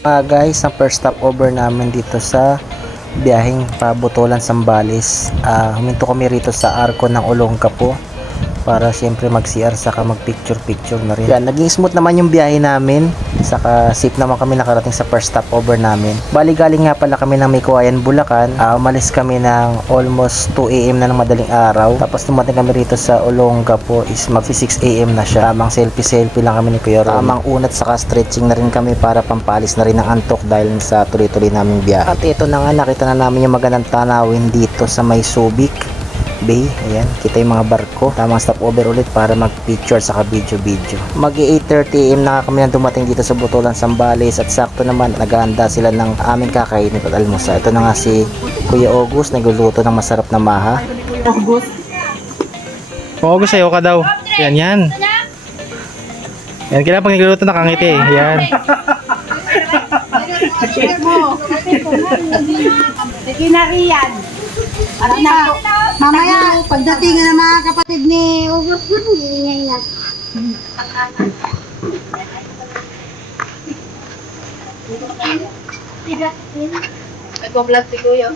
Guys, ang first stopover namin dito sa biyaheng Pabutulan, Zambales. Huminto kami rito sa Arco ng Olongapo para siyempre mag-CR saka mag-picture na rin. Yan, naging smooth naman yung biyahe namin. Saka safe naman kami nakarating sa first stopover namin. Bali galing nga pala kami ng Meycauayan, Bulacan. Umalis kami ng almost 2 AM na ng madaling araw. Tapos dumating kami rito sa Olongapo is magsi 6 AM na siya. Tamang selfie lang kami ni Kuya Ron. Tamang unat saka stretching na rin kami para pampalis na rin ng antok dahil sa tuloy-tuloy naming biyahe. At ito na nga, nakita na namin yung magandang tanawin dito sa May Subic Bay. Ayan, kita yung mga barko. Tamang stopover ulit para mag-picture saka video. Mag 8:30 AM na kami na dumating dito sa Butulan, Zambales. At sakto naman, naghahanda sila ng aming kakainin at almusal. Ito na nga si Kuya August, nagluluto ng masarap na maha. August, sayo ka daw. Yan. Yan, kailangan pag nagluluto nakangiti. Yan. Kinariyan. Mamaya, pagdating ng mga kapatid ni August, hindi niya nag-vlog si Kuya.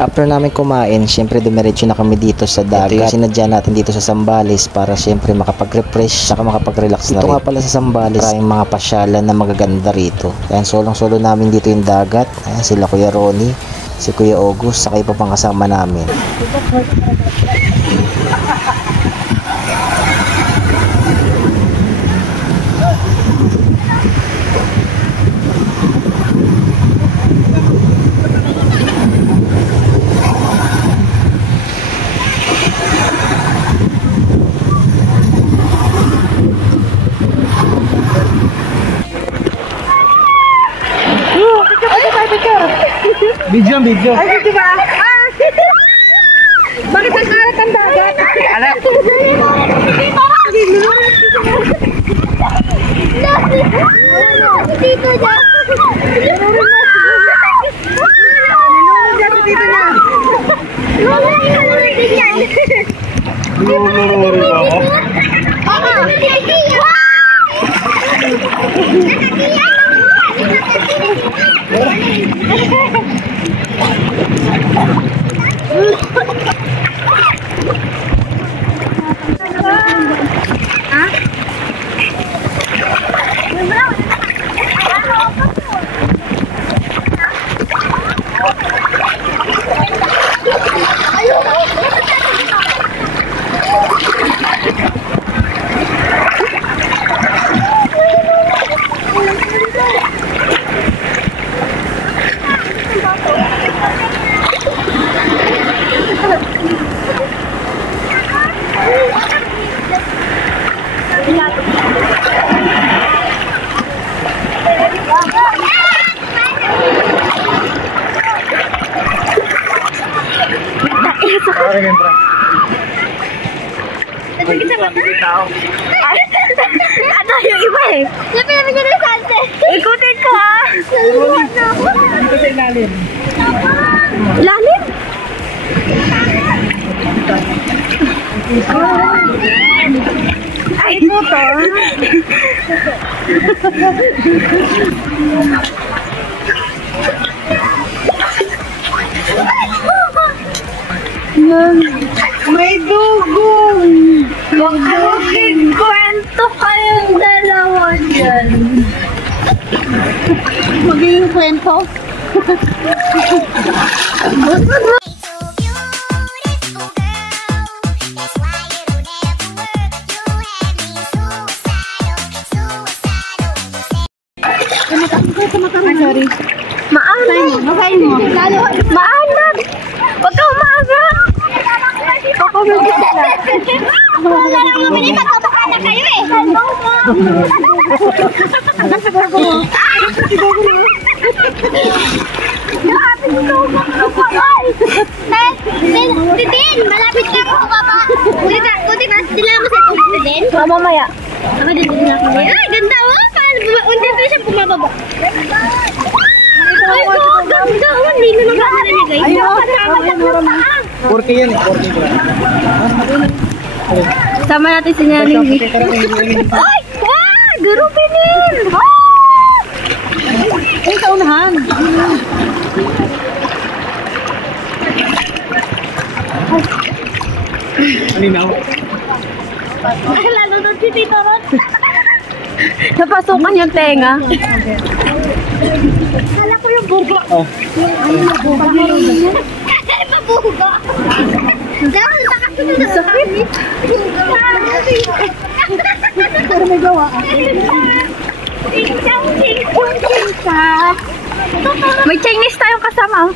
After namin kumain, syempre dumiretso na kami dito sa dagat. Sinadya natin dito sa Zambales para syempre makapag-refresh saka makapag-relax na rin. Ito nga pala sa Zambales, maraming mga pasyalan na magaganda rito. Ayan, solong-solo namin dito yung dagat. Ayan, sila Kuya Ronnie, si Kuya August, saka iba pang kasama namin. Video. Ay, di ba? Bakit ang kalat ang dagat? Alam. Dito niya. Ano yung iba eh? Sabi namin dyan ng sunset. Ikutin ka! Naliwan ako! Ito sa ilalim. Lalim? Ay, puto! May dugong! Kwento kayong dalawa dyan. Magiging kwento? Ay, sorry. Maanag! Makain mo. Maanag! Huwag ka umaga! Wala lang naman yung magpapaka na kayo eh! Nasa ko. Tidin! Malapit ka ako baba! Buti ba? Sila mo sa Tidin? Mamaya. Ako din na ako. Ay, ganda mo! Unti pa siya bumababa. Ay, ko! Ganda! Hindi na naman nalagay. Porky yan. Sama natin si Naling. Ay! Wow! Gurupinin! Ay, kaunahan. Alinaw. Ay, lalo doon si Tito Ron. Napasukan yung tenga. Kala ko yung bugo. Oh. Ay, mabugo. Dahil nakasunod na sa kami. Pero may gawa. May Chinese tayong kasama.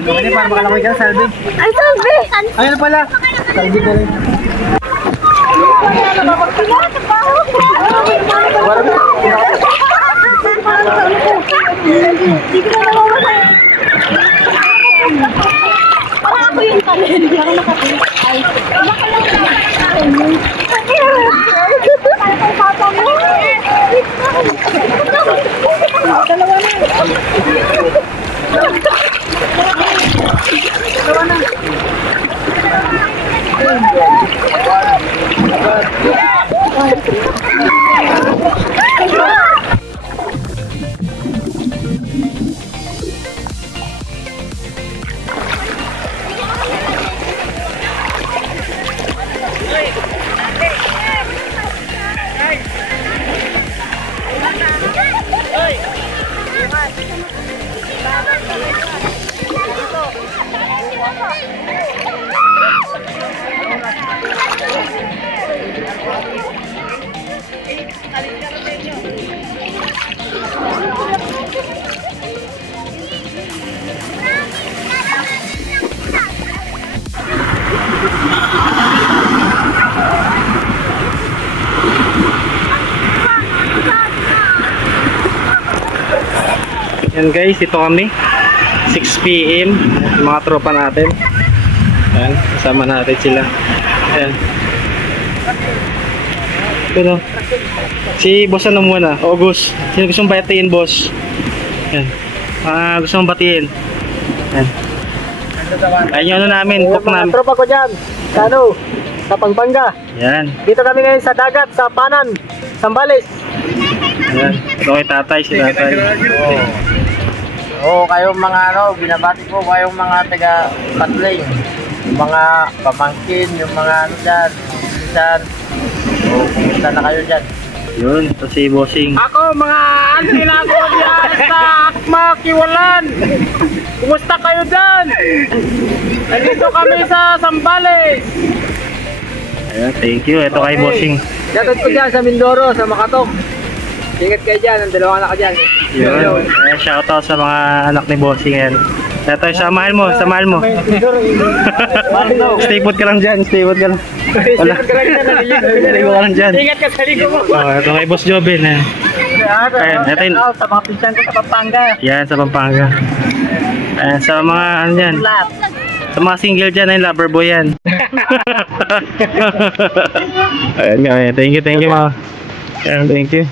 Ano para makalaway ka, Salvi? Ay, sabi! Ayun pala. Salvi ka rin. Parang ako yung talent. Parang nakatin. Ay, baka lang nakatin. Parang kay papa mo. Dalawa na. Dalawa na. Yan guys, ito kami 6 PM, mga tropa natin. Yan, kasama natin sila. Yan. Pero si boss ano muna, August. Sino gusto mong batiin, boss? Yan. Gusto mong batiin. Yan. Ayun yung ano namin, cook namin. Tropa ko dyan, sa ano, sa Pampanga. Yan. Dito kami ngayon sa dagat, sa Panan, Sambales. Yan. Ito kay tatay, si tatay. Oo, kayong mga ano, binabati ko kayong mga taga Patling. Yung mga pamangkin, yung mga ano dyan, minsan. Oo, pumunta na kayo dyan. Yun, ito si bossing. Ako, mga auntie na ako dyan sa Akma, Kiwalan. Kumusta kayo dyan? Nandito kami sa Sambales. Ayan, thank you. Ito kay bossing. Datot ko dyan sa Mindoro, sa Makatok. Ingat kayo dyan, ang dalawang anak ko dyan. Yun. Ayan, shoutout sa mga anak ni bossing yan. Ito, samahan mo, samahan mo. Stay put ka lang dyan, stay put ka lang. Wala. Ligo ka lang dyan. Ingat ka sa ligo mo. Oh, ito kay Boss Jobin. Ayan, ito yun. Sa mga pinsan ko sa Pampanga. Yan, sa Pampanga. Ayan, sa mga ano yan. Sa mga single dyan ay lover boy yan. Ayan nga, thank you, ma. Ayan, thank you.